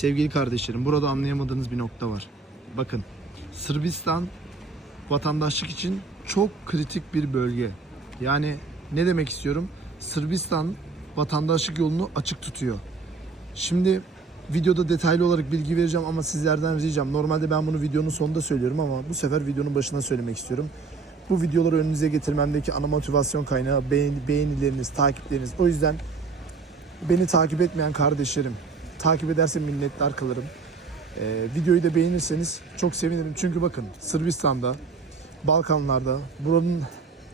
Sevgili kardeşlerim, burada anlayamadığınız bir nokta var. Bakın, Sırbistan vatandaşlık için çok kritik bir bölge. Yani ne demek istiyorum? Sırbistan vatandaşlık yolunu açık tutuyor. Şimdi videoda detaylı olarak bilgi vereceğim ama sizlerden ricam. Normalde ben bunu videonun sonunda söylüyorum ama bu sefer videonun başına söylemek istiyorum. Bu videoları önünüze getirmemdeki ana motivasyon kaynağı beğen, beğenileriniz, takipleriniz. O yüzden beni takip etmeyen kardeşlerim, takip ederse minnettar kalırım. Ee, videoyu da beğenirseniz çok sevinirim. Çünkü bakın Sırbistan'da, Balkanlarda, buranın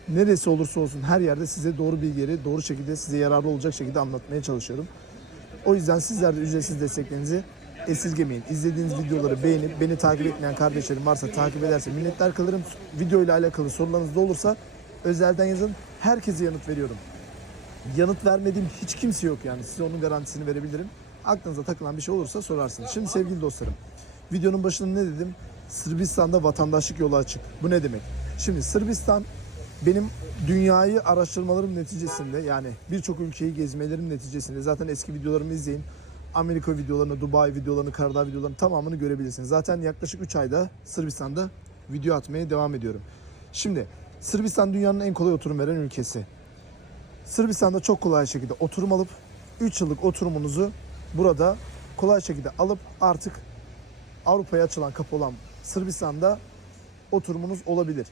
neresi olursa olsun her yerde size doğru bilgileri doğru şekilde size yararlı olacak şekilde anlatmaya çalışıyorum. O yüzden sizler de ücretsiz desteklerinizi esirgemeyin. İzlediğiniz videoları beğenip beni takip etmeyen kardeşlerim varsa takip ederse minnettar kalırım. Video ile alakalı sorularınız da olursa özelden yazın. Herkese yanıt veriyorum. Yanıt vermediğim hiç kimse yok yani. Size onun garantisini verebilirim. Aklınıza takılan bir şey olursa sorarsınız. Şimdi sevgili dostlarım, videonun başında ne dedim? Sırbistan'da vatandaşlık yolu açık. Bu ne demek? Şimdi Sırbistan benim dünyayı araştırmalarım neticesinde yani birçok ülkeyi gezmelerim neticesinde zaten eski videolarımı izleyin. Amerika videolarını, Dubai videolarını, Karadağ videolarını tamamını görebilirsiniz. Zaten yaklaşık 3 ayda Sırbistan'da video atmaya devam ediyorum. Şimdi Sırbistan dünyanın en kolay oturum veren ülkesi. Sırbistan'da çok kolay şekilde oturum alıp 3 yıllık oturumunuzu burada kolay şekilde alıp artık Avrupa'ya açılan kapı olan Sırbistan'da oturumunuz olabilir.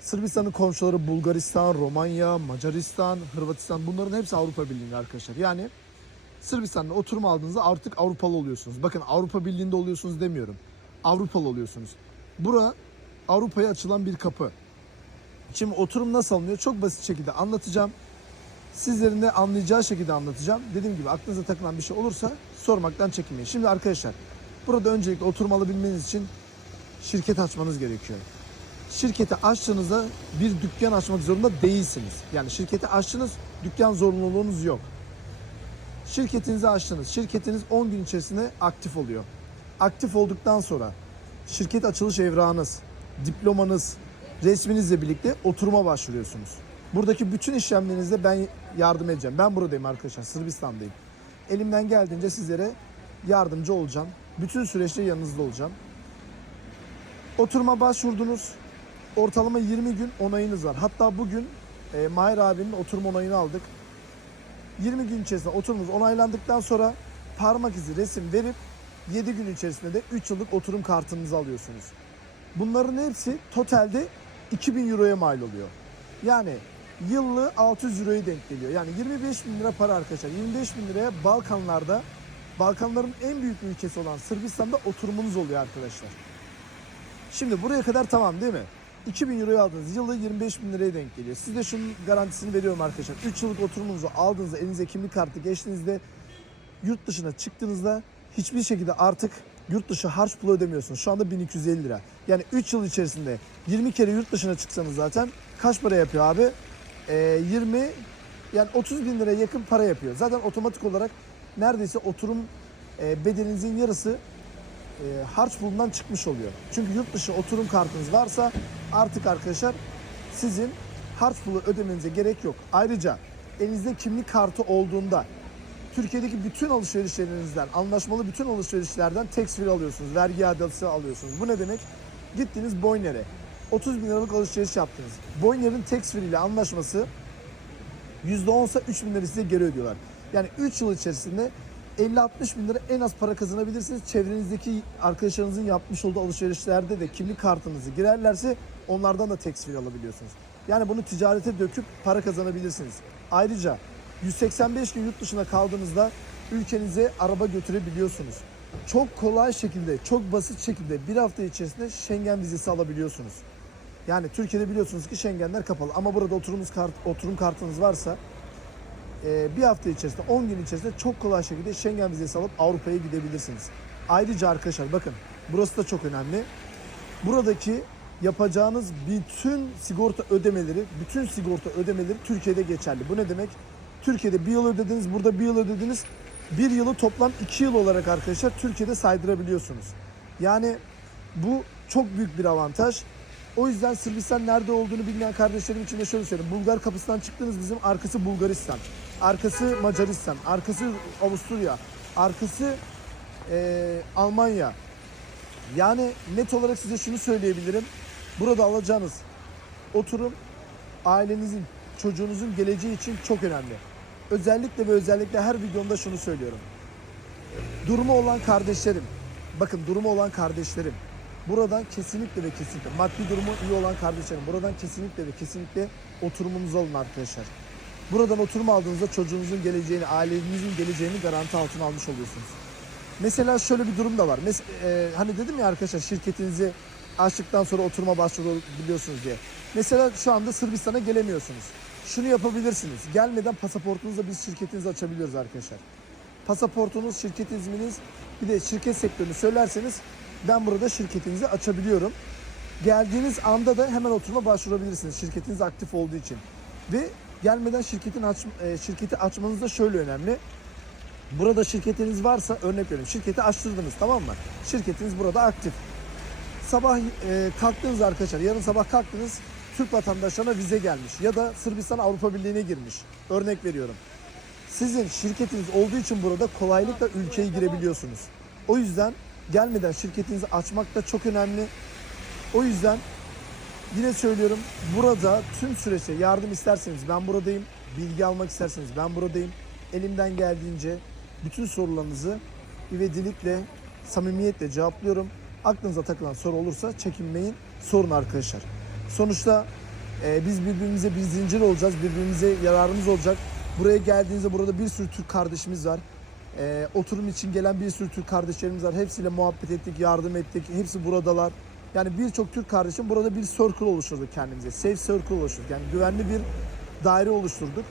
Sırbistan'ın komşuları Bulgaristan, Romanya, Macaristan, Hırvatistan bunların hepsi Avrupa Birliği'nde arkadaşlar. Yani Sırbistan'da oturum aldığınızda artık Avrupalı oluyorsunuz. Bakın Avrupa Birliği'nde oluyorsunuz demiyorum. Avrupalı oluyorsunuz. Bura Avrupa'ya açılan bir kapı. Şimdi oturum nasıl alınıyor? Çok basit şekilde anlatacağım. Sizlerin de anlayacağı şekilde anlatacağım. Dediğim gibi aklınıza takılan bir şey olursa sormaktan çekinmeyin. Şimdi arkadaşlar burada öncelikle oturum alabilmeniz için şirket açmanız gerekiyor. Şirketi açtığınızda bir dükkan açmak zorunda değilsiniz. Yani şirketi açtınız, dükkan zorunluluğunuz yok. Şirketinizi açtınız. Şirketiniz 10 gün içerisinde aktif oluyor. Aktif olduktan sonra şirket açılış evrağınız, diplomanız, resminizle birlikte oturuma başvuruyorsunuz. Buradaki bütün işlemlerinizde ben yardım edeceğim. Ben buradayım arkadaşlar, Sırbistan'dayım. Elimden geldiğince sizlere yardımcı olacağım. Bütün süreçte yanınızda olacağım. Oturuma başvurdunuz. Ortalama 20 gün onayınız var. Hatta bugün e, Mahir abinin oturum onayını aldık. 20 gün içerisinde oturumunuz onaylandıktan sonra parmak izi resim verip 7 gün içerisinde de 3 yıllık oturum kartınızı alıyorsunuz. Bunların hepsi totalde 2000 euroya mal oluyor. Yani yıllığı 600 euroya denk geliyor. Yani 25 bin lira para arkadaşlar. 25 bin liraya Balkanlarda Balkanların en büyük ülkesi olan Sırbistan'da oturumunuz oluyor arkadaşlar. Şimdi buraya kadar tamam değil mi? 2000 euroyu aldınız. Yıllığı 25 bin liraya denk geliyor. Size şunun garantisini veriyorum arkadaşlar. 3 yıllık oturumunuzu aldığınızda elinize kimlik kartı geçtiğinizde yurt dışına çıktığınızda hiçbir şekilde artık yurt dışı harç pulu ödemiyorsunuz. Şu anda 1250 lira. Yani 3 yıl içerisinde 20 kere yurt dışına çıksanız zaten kaç para yapıyor abi? Ee, 20 yani 30 bin liraya yakın para yapıyor. Zaten otomatik olarak neredeyse oturum e, bedelinizin yarısı e, harç pulundan çıkmış oluyor. Çünkü yurt dışı oturum kartınız varsa artık arkadaşlar sizin harç pulu ödemenize gerek yok. Ayrıca elinizde kimlik kartı olduğunda Türkiye'deki bütün alışverişlerinizden, anlaşmalı bütün alışverişlerden tax free alıyorsunuz. Vergi iadesi alıyorsunuz. Bu ne demek? Gittiniz Boyner'e. 30 bin liralık alışveriş yaptınız. Boyner'in tax free ile anlaşması %10'sa 3 bin lira size geri ödüyorlar. Yani 3 yıl içerisinde 50-60 bin lira en az para kazanabilirsiniz. Çevrenizdeki arkadaşlarınızın yapmış olduğu alışverişlerde de kimlik kartınızı girerlerse onlardan da tax free alabiliyorsunuz. Yani bunu ticarete döküp para kazanabilirsiniz. Ayrıca 185 gün yurt dışına kaldığınızda ülkenize araba götürebiliyorsunuz. Çok kolay şekilde, çok basit şekilde bir hafta içerisinde Schengen vizesi alabiliyorsunuz. Yani Türkiye'de biliyorsunuz ki Schengenler kapalı ama burada oturum, kart, oturum kartınız varsa e, bir hafta içerisinde 10 gün içerisinde çok kolay şekilde Schengen vizesi alıp Avrupa'ya gidebilirsiniz. Ayrıca arkadaşlar bakın burası da çok önemli. Buradaki yapacağınız bütün sigorta ödemeleri, bütün sigorta ödemeleri Türkiye'de geçerli. Bu ne demek? Türkiye'de bir yıl ödediniz, burada bir yıl ödediniz. Bir yılı toplam iki yıl olarak arkadaşlar Türkiye'de saydırabiliyorsunuz. Yani bu çok büyük bir avantaj. O yüzden Sırbistan nerede olduğunu bilmeyen kardeşlerim için de şöyle söyleyeyim. Bulgar kapısından çıktınız bizim arkası Bulgaristan. Arkası Macaristan. Arkası Avusturya. Arkası e, Almanya. Yani net olarak size şunu söyleyebilirim. Burada alacağınız oturum ailenizin, çocuğunuzun geleceği için çok önemli. Özellikle ve özellikle her videomda şunu söylüyorum. Durumu olan kardeşlerim, bakın durumu olan kardeşlerim, buradan kesinlikle ve kesinlikle, maddi durumu iyi olan kardeşlerim, buradan kesinlikle ve kesinlikle oturumunuzu alın arkadaşlar. Buradan oturum aldığınızda çocuğunuzun geleceğini, ailenizin geleceğini garanti altına almış oluyorsunuz. Mesela şöyle bir durum da var. Mes- e, hani dedim ya arkadaşlar şirketinizi açtıktan sonra oturuma başvurabiliyorsunuz diye. Mesela şu anda Sırbistan'a gelemiyorsunuz. Şunu yapabilirsiniz. Gelmeden pasaportunuzla biz şirketinizi açabiliyoruz arkadaşlar. Pasaportunuz, şirket isminiz, bir de şirket sektörünü söylerseniz ben burada şirketinizi açabiliyorum. Geldiğiniz anda da hemen oturuma başvurabilirsiniz. Şirketiniz aktif olduğu için. Ve gelmeden şirketin aç, e, şirketi açmanız da şöyle önemli. Burada şirketiniz varsa örnek veriyorum. Şirketi açtırdınız tamam mı? Şirketiniz burada aktif. Sabah e, kalktınız arkadaşlar. Yarın sabah kalktınız. Türk vatandaşlarına vize gelmiş. Ya da Sırbistan Avrupa Birliği'ne girmiş. Örnek veriyorum. Sizin şirketiniz olduğu için burada kolaylıkla ülkeye girebiliyorsunuz. O yüzden gelmeden şirketinizi açmak da çok önemli. O yüzden yine söylüyorum burada tüm süreçte yardım isterseniz ben buradayım. Bilgi almak isterseniz ben buradayım. Elimden geldiğince bütün sorularınızı ivedilikle, samimiyetle cevaplıyorum. Aklınıza takılan soru olursa çekinmeyin, sorun arkadaşlar. Sonuçta e, biz birbirimize bir zincir olacağız, birbirimize yararımız olacak. Buraya geldiğinizde burada bir sürü Türk kardeşimiz var. E, oturum için gelen bir sürü Türk kardeşlerimiz var. Hepsiyle muhabbet ettik, yardım ettik. Hepsi buradalar. Yani birçok Türk kardeşim burada bir circle oluşturduk kendimize. Safe circle oluşturduk. Yani güvenli bir daire oluşturduk.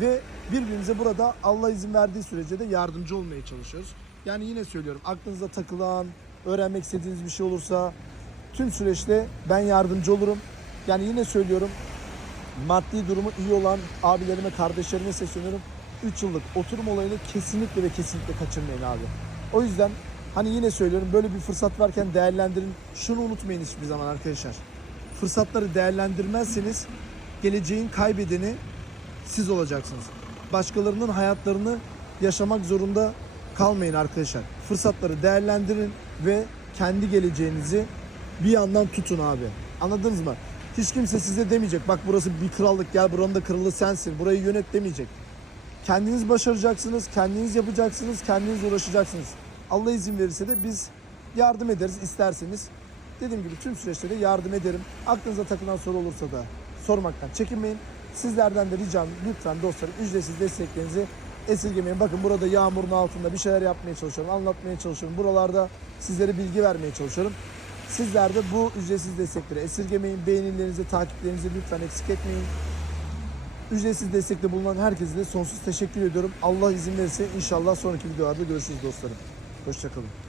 Ve birbirimize burada Allah izin verdiği sürece de yardımcı olmaya çalışıyoruz. Yani yine söylüyorum aklınıza takılan, öğrenmek istediğiniz bir şey olursa tüm süreçte ben yardımcı olurum. Yani yine söylüyorum maddi durumu iyi olan abilerime, kardeşlerime sesleniyorum. 3 yıllık oturum olayını kesinlikle ve kesinlikle kaçırmayın abi. O yüzden hani yine söylüyorum böyle bir fırsat varken değerlendirin. Şunu unutmayın hiçbir zaman arkadaşlar. Fırsatları değerlendirmezseniz geleceğin kaybedeni siz olacaksınız. Başkalarının hayatlarını yaşamak zorunda kalmayın arkadaşlar. Fırsatları değerlendirin ve kendi geleceğinizi bir yandan tutun abi. Anladınız mı? Hiç kimse size demeyecek bak burası bir krallık gel buranın da kralı sensin burayı yönet demeyecek. Kendiniz başaracaksınız, kendiniz yapacaksınız, kendiniz uğraşacaksınız. Allah izin verirse de biz yardım ederiz isterseniz. Dediğim gibi tüm süreçte de yardım ederim. Aklınıza takılan soru olursa da sormaktan çekinmeyin. Sizlerden de ricam lütfen dostlarım ücretsiz desteklerinizi esirgemeyin. Bakın burada yağmurun altında bir şeyler yapmaya çalışıyorum, anlatmaya çalışıyorum. Buralarda sizlere bilgi vermeye çalışıyorum. Sizler de bu ücretsiz destekleri esirgemeyin. Beğenilerinizi, takiplerinizi lütfen eksik etmeyin. Ücretsiz destekte bulunan herkese de sonsuz teşekkür ediyorum. Allah izin verirse inşallah sonraki videolarda görüşürüz dostlarım. Hoşçakalın.